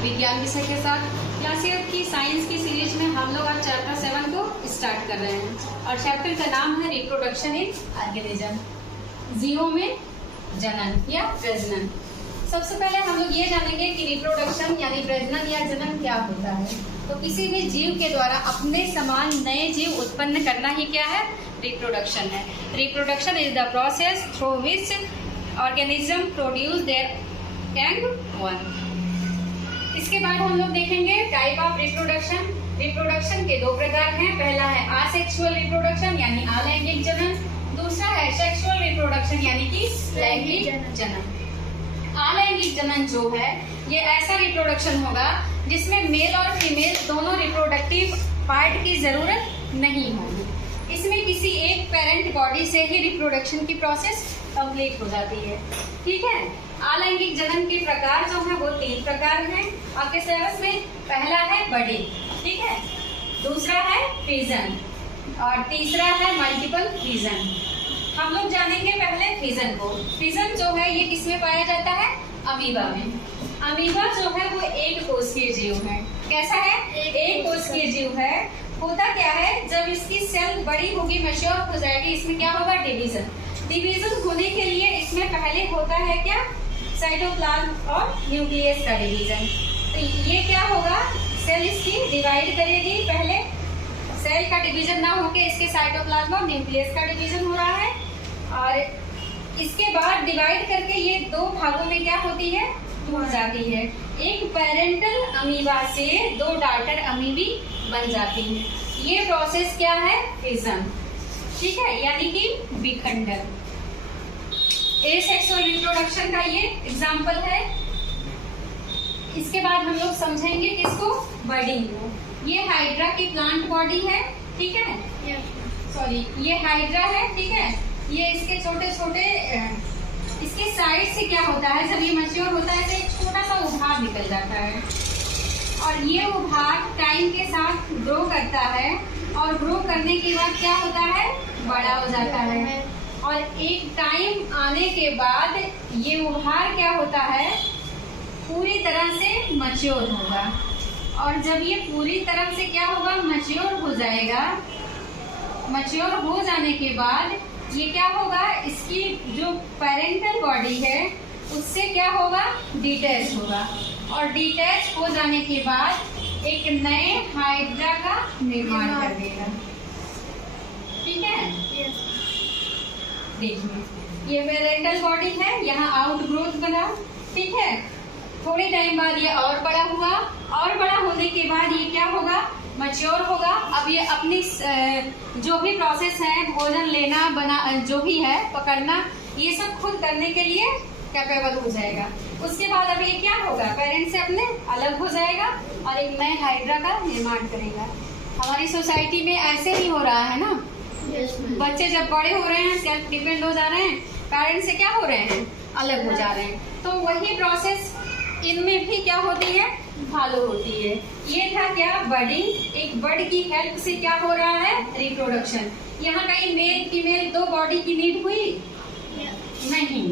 विज्ञान विषय के साथ। क्लास 8 की साइंस की सीरीज में हम लोग आज चैप्टर 7 को स्टार्ट कर रहे हैं और चैप्टर का नाम है रिप्रोडक्शन इन ऑर्गेनिज्म, जीवों में जनन या प्रजनन। सबसे पहले हम लोग ये जानेंगे कि रिप्रोडक्शन यानी प्रजनन या जनन क्या होता है। तो किसी भी जीव के द्वारा अपने समान नए जीव उत्पन्न करना ही क्या है, रिप्रोडक्शन है। Reproduction is the process through which organism produce their young one. इसके बाद हम लोग देखेंगे टाइप ऑफ रिप्रोडक्शन। रिप्रोडक्शन के दो प्रकार हैं। पहला है असेक्सुअल रिप्रोडक्शन यानी अलैंगिक जनन, दूसरा है सेक्सुअल रिप्रोडक्शन यानी कि लैंगिक जनन। अलैंगिक जनन जो है ये ऐसा रिप्रोडक्शन होगा जिसमें मेल और फीमेल दोनों रिप्रोडक्टिव पार्ट की जरूरत नहीं होगी। इसमें किसी एक पेरेंट बॉडी से ही रिप्रोडक्शन की प्रोसेस कंप्लीट हो जाती है। ठीक है। अलैंगिक जनन के प्रकार जो है वो 3 प्रकार हैं आपके सिलेबस में। पहला है बडी, ठीक है, दूसरा है फिजन और तीसरा है मल्टीपल फिजन। हम लोग जानेंगे पहले फिजन को। फिजन जो है ये किसमें पाया जाता है, अमीबा में। अमीबा जो है वो एक कोशिकीय जीव है। कैसा है, एक कोशिकीय जीव है। होता क्या है, जब इसकी सेल बड़ी होगी, मैच्योर हो जाएगी, इसमें क्या होगा, डिवीजन। डिवीजन होने के लिए इसमें पहले होता है क्या, साइटोप्लाज्म और न्यूक्लियस का डिवीजन। तो ये क्या होगा, सेल इसकी डिवाइड करेगी। पहले सेल का डिवीजन ना होके इसके साइटोप्लाज्म और न्यूक्लियस का डिवीजन हो रहा है और इसके बाद डिवाइड करके ये 2 भागों में क्या होती है, टूट जाती है। एक पेरेंटल अमीबा से 2 डॉटर अमीबी बन जाती है। ये प्रोसेस क्या है, फिजन। ठीक है, यानी कि विखंडन। एसेक्सुअल रिप्रोडक्शन का ये एग्जांपल है। इसके बाद हम लोग समझेंगे किसको, बर्डिंग को। ये हाइड्रा की प्लांट बॉडी है, ठीक है, सॉरी ये हाइड्रा है, ठीक है। ये इसके छोटे छोटे इसके साइड से क्या होता है, जब ये मैच्योर होता है तो एक छोटा सा उभार निकल जाता है और ये उभार टाइम के साथ ग्रो करता है और ग्रो करने के बाद क्या होता है, बड़ा हो जाता है और एक टाइम आने के बाद ये उभार क्या होता है, पूरी तरह से मैच्योर होगा और जब ये पूरी तरह से क्या होगा, मैच्योर हो जाएगा। मैच्योर हो जाने के बाद ये क्या होगा, इसकी जो पेरेंटल बॉडी है उससे क्या होगा, डिटैच होगा और डिटैच हो जाने के बाद एक नए हाइड्रा का निर्माण कर देगा। ठीक है, देखिए ये पेरेंटल बॉडी है, यहाँ आउटग्रोथ बना, ठीक है। थोड़े टाइम बाद ये और बड़ा हुआ और बड़ा होने के बाद ये क्या होगा, मैच्योर होगा। अब ये अपनी जो भी प्रोसेस है, भोजन लेना, बना, जो भी है, पकड़ना, ये सब खुद करने के लिए कैपेबल हो जाएगा। उसके बाद अब ये क्या होगा, पेरेंट से अपने अलग हो जाएगा और एक नए हाइड्रा का निर्माण करेगा। हमारी सोसाइटी में ऐसे ही हो रहा है ना। बच्चे जब बड़े हो रहे हैं, सेल्फ डिपेंड हो जा रहे हैं, पेरेंट्स से क्या हो रहे हैं, अलग हो जा रहे हैं। तो वही प्रोसेस इनमें भी क्या होती है, फॉलो होती है। ये था क्या, बर्डिंग। एक बर्ड की हेल्प से क्या हो रहा है, रिप्रोडक्शन। यहाँ कहीं मेल फीमेल 2 बॉडी की नीड हुई नहीं,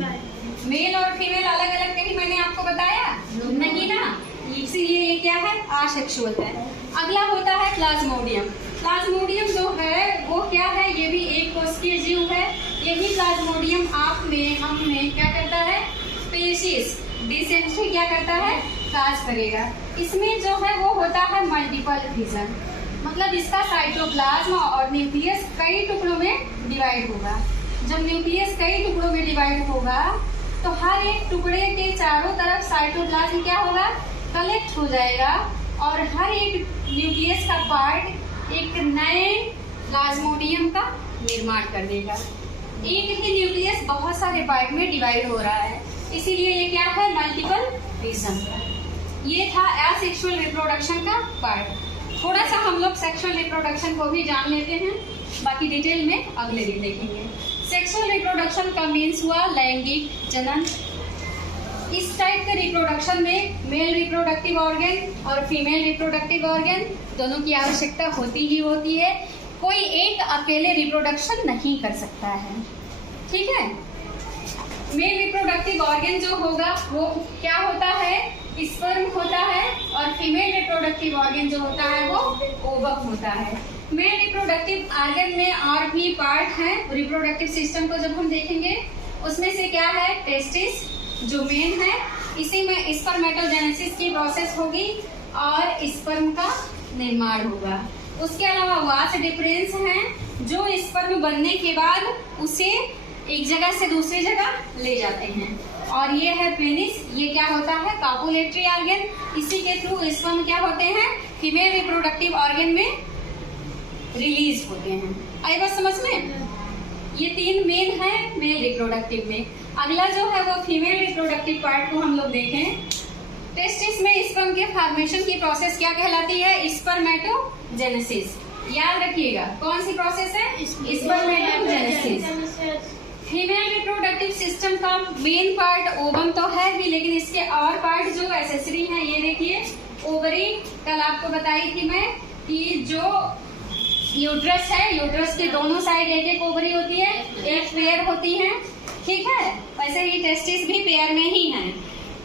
मेल और फीमेल अलग अलग कहीं मैंने आपको बताया नहीं ना, इसीलिए ये क्या है, असेक्सुअल है। अगला होता है प्लाज्मोडियम। प्लाज्मोडियम जो है वो क्या है, ये भी एक कोशिकीय जीव है। यही प्लाज्मोडियम आप में, हम में क्या करता है, स्पीशीज डिसेंट्री क्या करता है, काज करेगा। इसमें जो है वो होता है मल्टीपल फिजन, मतलब इसका साइटोप्लाज्म और न्यूक्लियस कई टुकड़ों में डिवाइड होगा। जब न्यूक्लियस कई टुकड़ों में डिवाइड होगा तो हर एक टुकड़े के चारों तरफ साइटोप्लाज्म क्या होगा, कलेक्ट हो जाएगा और हर एक न्यूक्लियस का पार्ट एक नए प्लाज्मोडियम का निर्माण कर देगा। एक ही न्यूक्लियस बहुत सारे पार्ट में डिवाइड हो रहा है, इसीलिए ये क्या है, मल्टीपल फिजन। ये था एसेक्सुअल रिप्रोडक्शन का पार्ट। थोड़ा सा हम लोग सेक्सुअल रिप्रोडक्शन को भी जान लेते हैं, बाकी डिटेल में अगले दिन देखेंगे। सेक्सुअल रिप्रोडक्शन का मीन्स हुआ लैंगिक जनन। इस टाइप के रिप्रोडक्शन में मेल रिप्रोडक्टिव ऑर्गन और फीमेल रिप्रोडक्टिव ऑर्गन दोनों की आवश्यकता होती ही होती है। कोई एक अकेले रिप्रोडक्शन नहीं कर सकता है, ठीक है। मेल रिप्रोडक्टिव ऑर्गन जो होगा वो क्या होता है, स्पर्म होता है और फीमेल रिप्रोडक्टिव ऑर्गन जो होता है वो ओवम होता है। मेल रिप्रोडक्टिव ऑर्गन में और भी पार्ट हैं। रिप्रोडक्टिव सिस्टम को जब हम देखेंगे उसमें से क्या है, टेस्टिस जो मेन है, इसी में स्पर्मेटोजेनेसिस की प्रोसेस होगी और स्पर्म का निर्माण होगा। उसके अलावा वास्ट डिफरेंस हैं जो स्पर्म बनने के बाद उसे एक जगह से दूसरी जगह ले जाते हैं। और ये है पेनिस, ये क्या होता है, कॉपुलेटरी ऑर्गन। इसी के थ्रू स्पर्म क्या होते हैं, फीमेल रिप्रोडक्टिव ऑर्गन में रिलीज होते हैं। आई बात समझ में? ये तीन मेन है मेल रिप्रोडक्टिव में। अगला जो है वो फीमेल रिप्रोडक्टिव पार्ट को हम लोग देखें। टेस्टिस में स्पर्म के फॉर्मेशन की प्रोसेस क्या कहलाती है, स्पर्मेटोजेनेसिस। याद रखिएगा कौन सी प्रोसेस है, स्पर्मेटोजेनेसिस। फीमेल रिप्रोडक्टिव सिस्टम का मेन पार्ट ओवम तो है ही, लेकिन इसके और पार्ट जो एसेसरी हैं, ये देखिए ओवरी। कल आपको बताई थी मैं कि जो यूट्रस है, यूट्रस के दोनों साइड एक एक ओवरी होती है, एक पेयर होती है, ठीक है। वैसे ही टेस्टिस भी पेयर में ही है।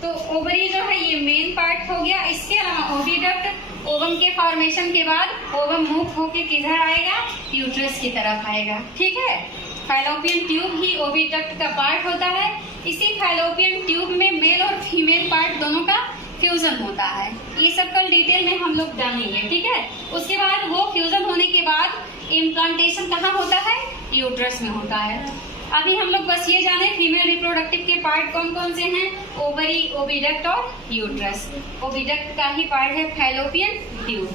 तो ओवरी जो है ये मेन पार्ट हो गया। इसके अलावा ओविडक्ट, ओवम के फॉर्मेशन के बाद ओवम मूव होके किधर आएगा, यूट्रस की तरफ आएगा, ठीक है। फैलोपियन ट्यूब ही ओविडक्ट का पार्ट होता है। इसी फैलोपियन ट्यूब में मेल और फीमेल पार्ट दोनों का फ्यूजन होता है। ये सब कल डिटेल में हम लोग जानेंगे, ठीक है। उसके बाद वो फ्यूजन होने के बाद इम्प्लांटेशन कहाँ होता है, यूट्रस में होता है। अभी हम लोग बस ये जाने फीमेल रिप्रोडक्टिव के पार्ट कौन कौन से हैं, ओवरी, ओविडक्ट और यूट्रस। ओविडक्ट का ही पार्ट है फैलोपियन ट्यूब,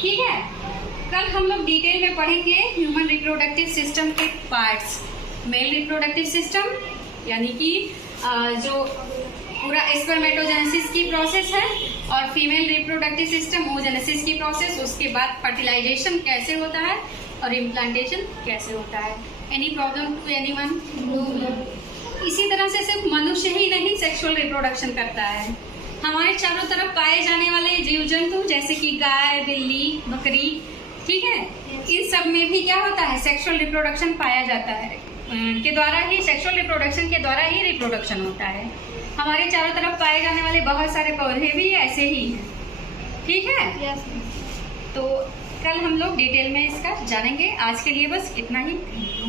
ठीक है। कल हम लोग डिटेल में पढ़ेंगे ह्यूमन रिप्रोडक्टिव सिस्टम के पार्ट्स। मेल रिप्रोडक्टिव सिस्टम यानी कि जो पूरा स्पर्मेटोजेनेसिस की प्रोसेस है, और फीमेल रिप्रोडक्टिव सिस्टम ओजेनेसिस की प्रोसेस, उसके बाद फर्टिलाइजेशन कैसे होता है और इम्प्लांटेशन कैसे होता है। Any problem to anyone? इसी तरह से सिर्फ मनुष्य ही नहीं सेक्सुअल रिप्रोडक्शन करता है। हमारे चारों तरफ पाए जाने वाले जीव जंतु जैसे कि गाय, बिल्ली, बकरी, ठीक है, इन सब में भी क्या होता है, सेक्सुअल रिप्रोडक्शन पाया जाता है। के द्वारा ही, सेक्सुअल रिप्रोडक्शन के द्वारा ही रिप्रोडक्शन होता है। हमारे चारों तरफ पाए जाने वाले बहुत सारे पौधे भी ऐसे ही हैं, ठीक है। तो कल हम लोग डिटेल में इसका जानेंगे। आज के लिए बस इतना ही।